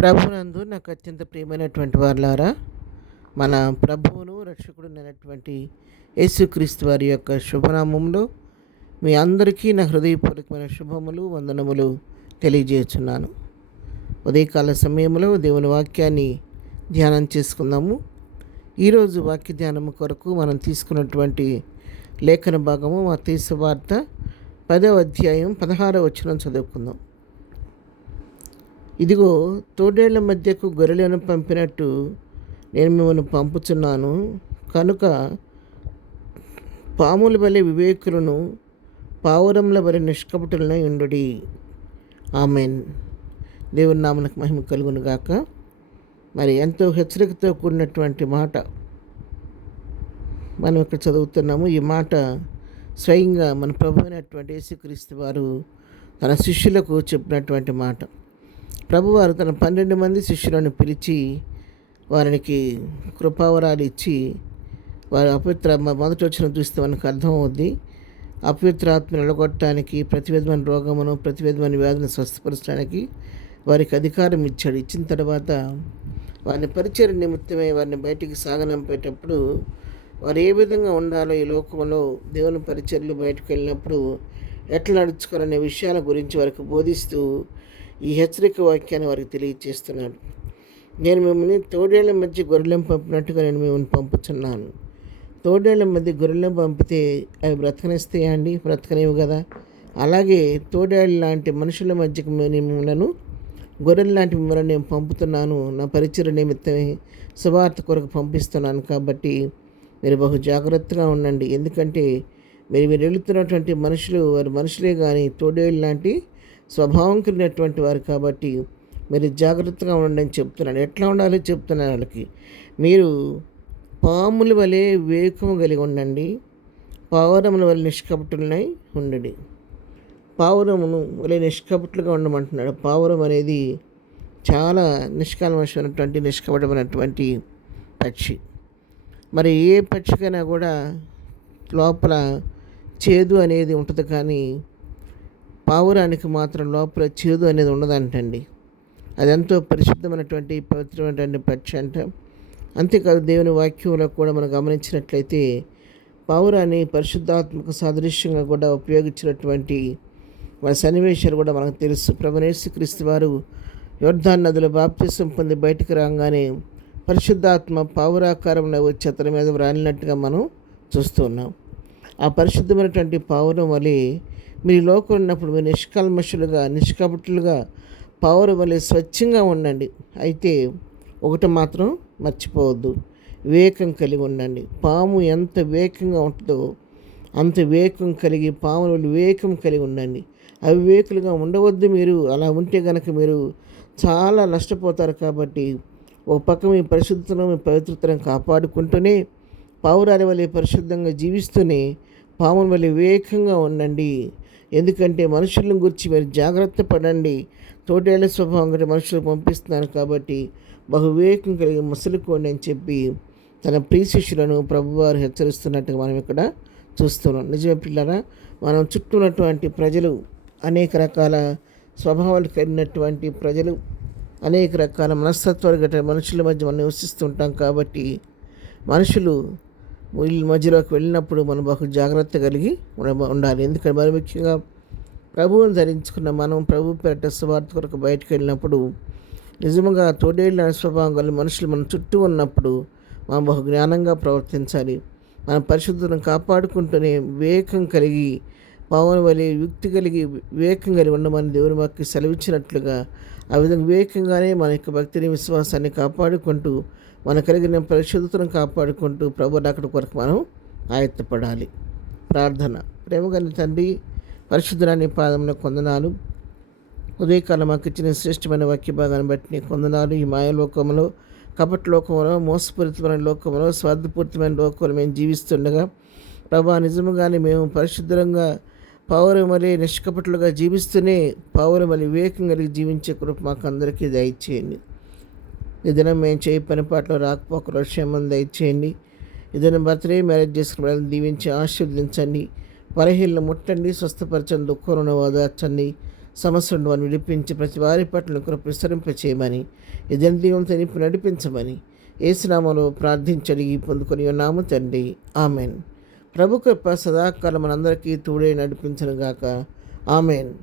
ప్రభునందు నాకు అత్యంత ప్రియమైనటువంటి వారులారా, మన ప్రభువును రక్షకుడునైనటువంటి యేసుక్రీస్తు వారి యొక్క శుభనామంలో మీ అందరికీ నా హృదయపూర్వకమైన శుభములు వందనములు తెలియజేస్తున్నాను. ఉదయకాల సమయంలో దేవుని వాక్యాన్ని ధ్యానం చేసుకుందాము. ఈరోజు వాక్య ధ్యానము కొరకు మనం తీసుకున్నటువంటి లేఖన భాగము మత్తయి సువార్త 10వ అధ్యాయం 16వ వచనం చదువుకుందాం. ఇదిగో, తోడేళ్ల మధ్యకు గొర్రెలను పంపినట్టు నేను మిమ్మల్ని పంపుచున్నాను. కనుక పాముల వలె వివేకులను, పావురముల వలె నిష్కపటులనై ఉండుడి. ఆమెన్. దేవుని నామమునకు మహిమ కలుగును గాక. మరి ఎంతో హెచ్చరికతో కూడినటువంటి మాట మనం ఇక్కడ చదువుతున్నాము. ఈ మాట స్వయంగా మన ప్రభు అయినటువంటి యేసుక్రీస్తు వారు తన శిష్యులకు చెప్పినటువంటి మాట. ప్రభువారు తన 12 మంది శిష్యులను పిలిచి వారికి కృపావరాలు ఇచ్చి, వారి మొదటి వచ్చిన చూస్తే మనకు అర్థమవుద్ది. అపవిత్రాత్మ నిలగొట్టడానికి, ప్రతి విధమైన రోగమును, ప్రతి విధమైన వ్యాధిని స్వస్థపరచడానికి వారికి అధికారం ఇచ్చాడు. ఇచ్చిన తర్వాత వారిని పరిచయ నిమిత్తమై వారిని బయటికి సాగనంపేటప్పుడు వారు ఏ విధంగా ఉండాలో, ఈ లోకంలో దేవుని పరిచర్లు బయటకు వెళ్ళినప్పుడు ఎట్లా నడుచుకోవాలనే విషయాల గురించి వారికి బోధిస్తూ ఈ హెచ్చరిక వాక్యాన్ని వారికి తెలియజేస్తున్నాడు. నేను మిమ్మల్ని తోడేళ్ల మధ్య గొర్రెలను పంపినట్టుగా నేను మిమ్మల్ని పంపుతున్నాను. తోడేళ్ల మధ్య గొర్రెలను పంపితే అవి బ్రతకనిస్తాయా అండి? బ్రతకనివ్వు కదా. అలాగే తోడేళ్ళ లాంటి మనుషుల మధ్యకు మిమ్మల్ని, గొర్రెల లాంటి మిమ్మల్ని నేను పంపుతున్నాను. నా పరిచయ నిమిత్తమే సువార్త కొరకు పంపిస్తున్నాను. కాబట్టి మీరు బహు జాగ్రత్తగా ఉండండి. ఎందుకంటే మీరు వెళుతున్నటువంటి మనుషులు, వారు మనుషులే కానీ తోడేళ్ళు లాంటి స్వభావం కలిగినటువంటి వారు. కాబట్టి మీరు జాగ్రత్తగా ఉండండి అని చెప్తున్నాడు. ఎట్లా ఉండాలో చెప్తున్నాను వాళ్ళకి. మీరు పాముల వలె వివేకము కలిగి ఉండండి, పావురముల వలె నిష్కపటులనై ఉండండి. పావురమును వలె నిష్కపటులుగా ఉండమంటున్నాడు. పావురం అనేది చాలా నిష్కల్మషమైనటువంటి, నిష్కపటమైనటువంటి పక్షి. మరి ఏ పక్షికైనా కూడా లోపల చేదు అనేది ఉంటుంది, కానీ పావురానికి మాత్రం లోపల చేదు అనేది ఉండదంటండి. అది ఎంతో పరిశుద్ధమైనటువంటి, పవిత్రమైనటువంటి పక్షి అంట. అంతేకాదు, దేవుని వాక్యంలో కూడా మనం గమనించినట్లయితే పావురాన్ని పరిశుద్ధాత్మక సాదృశ్యంగా కూడా ఉపయోగించినటువంటి మన సన్నివేశాలు కూడా మనకు తెలుసు. ప్రభువైన యేసుక్రీస్తు వారు యోర్దాను నదిలో బాప్తిసం పొంది బయటికి రాగానే పరిశుద్ధాత్మ పావురాకారంలో వచ్చి అతని మీద వ్రాలినట్టుగా మనం చూస్తూ ఉన్నాం. ఆ పరిశుద్ధమైనటువంటి పావురం వలె మీరు లోకం ఉన్నప్పుడు మీరు నిష్కల్మషులుగా, నిష్కపటులుగా, పావురం వలె స్వచ్ఛంగా ఉండండి. అయితే ఒకటి మాత్రం మర్చిపోవద్దు, వివేకం కలిగి ఉండండి. పాము ఎంత వివేకంగా ఉంటుందో అంత వివేకం కలిగి, పాములు వివేకం కలిగి ఉండండి. అవివేకులుగా ఉండవద్దు. మీరు అలా ఉంటే కనుక మీరు చాలా నష్టపోతారు. కాబట్టి ఒక పక్క మీ పరిశుద్ధతను, మీ పవిత్రతను కాపాడుకుంటూనే, పావురాల వలె పరిశుద్ధంగా జీవిస్తూనే పాముల వలె వివేకంగా ఉండండి. ఎందుకంటే మనుషులను గురించి మీరు జాగ్రత్త పడండి. తోటేళ్ల స్వభావం కంటే మనుషులకు పంపిస్తున్నాను. కాబట్టి బహు వివేకం కలిగి మసులుకోండి అని చెప్పి తన ప్రియ శిష్యులను ప్రభువారు హెచ్చరిస్తున్నట్టుగా మనం ఇక్కడ చూస్తున్నాం. నిజమే పిల్లరా, మనం చుట్టూ ఉన్నటువంటి ప్రజలు అనేక రకాల స్వభావాలు కలిగినటువంటి ప్రజలు, అనేక రకాల మనస్తత్వాలు గట్రా మనుషుల మధ్య మనం నివసిస్తుంటాం. కాబట్టి మనుషులు వీళ్ళ మధ్యలోకి వెళ్ళినప్పుడు మనం బహు జాగ్రత్త కలిగి ఉండాలి. ఎందుకంటే మరి ముఖ్యంగా ప్రభువుని ధరించుకున్న మనం ప్రభు పేరిట సువార్త కొరకు బయటకు వెళ్ళినప్పుడు నిజంగా తోడేళ్ళ స్వభావం గల మనుషులు మన చుట్టూ ఉన్నప్పుడు మనం బహు జ్ఞానంగా ప్రవర్తించాలి. మన పరిశుద్ధతను కాపాడుకుంటూనే వివేకం కలిగి, పావురం వలె యుక్తి కలిగి, వివేకం కలిగి ఉండమని దేవుని వాక్కి సెలవిచ్చినట్లుగా ఆ విధంగా వివేకంగానే మన యొక్క భక్తిని, విశ్వాసాన్ని కాపాడుకుంటూ, మన కలిగిన పరిశుద్ధతను కాపాడుకుంటూ ప్రభు రాకడ కొరకు మనం ఆయత్తపడాలి. ప్రార్థన. ప్రేమగల తండ్రి, పరిశుద్ధురాని పాదమున కొందనాలు. ఉదయకాలం మాకు ఇచ్చిన శ్రేష్టమైన వాక్య భాగాన్ని బట్టి నీ కొందనాలు. ఈ మాయలోకంలో, కపట లోకంలో, మోసపూరితమైన లోకంలో, స్వార్థపూరితమైన లోకంలో మేము జీవిస్తుండగా ప్రభా, నిజముగానే మేము పరిశుద్ధంగా పావురం వలె నిష్కపటులుగా జీవిస్తూనే పావురం వలె వివేకం కలిగి జీవించే కృప మాకు అందరికీ దయచేయండి. ఈ దినం మేము చేయ పని పాటలో రాకపోకలు క్షేమం దయచేయండి. ఈ దినం బర్త్డే, మ్యారేజ్ చేసుకున్న వాళ్ళని దీవించి ఆశీర్వదించండి. బలహీనలు ముట్టండి, స్వస్థపరచండి, దుఃఖంలో ఓదార్చండి, సమస్య నుండి వారిని విడిపించి ప్రతి వారి పట్ల కృప విస్తరింపచేయమని ఇదని దీవంతో నింపి నడిపించమని యేసునామములో ప్రార్థించడిగి పొందుకొని ఉన్నాము తండ్రి. ఆమెన్. ప్రభు కృప సదాకాలం మనందరికీ తోడే నడిపించనుగాక. ఆమెన్.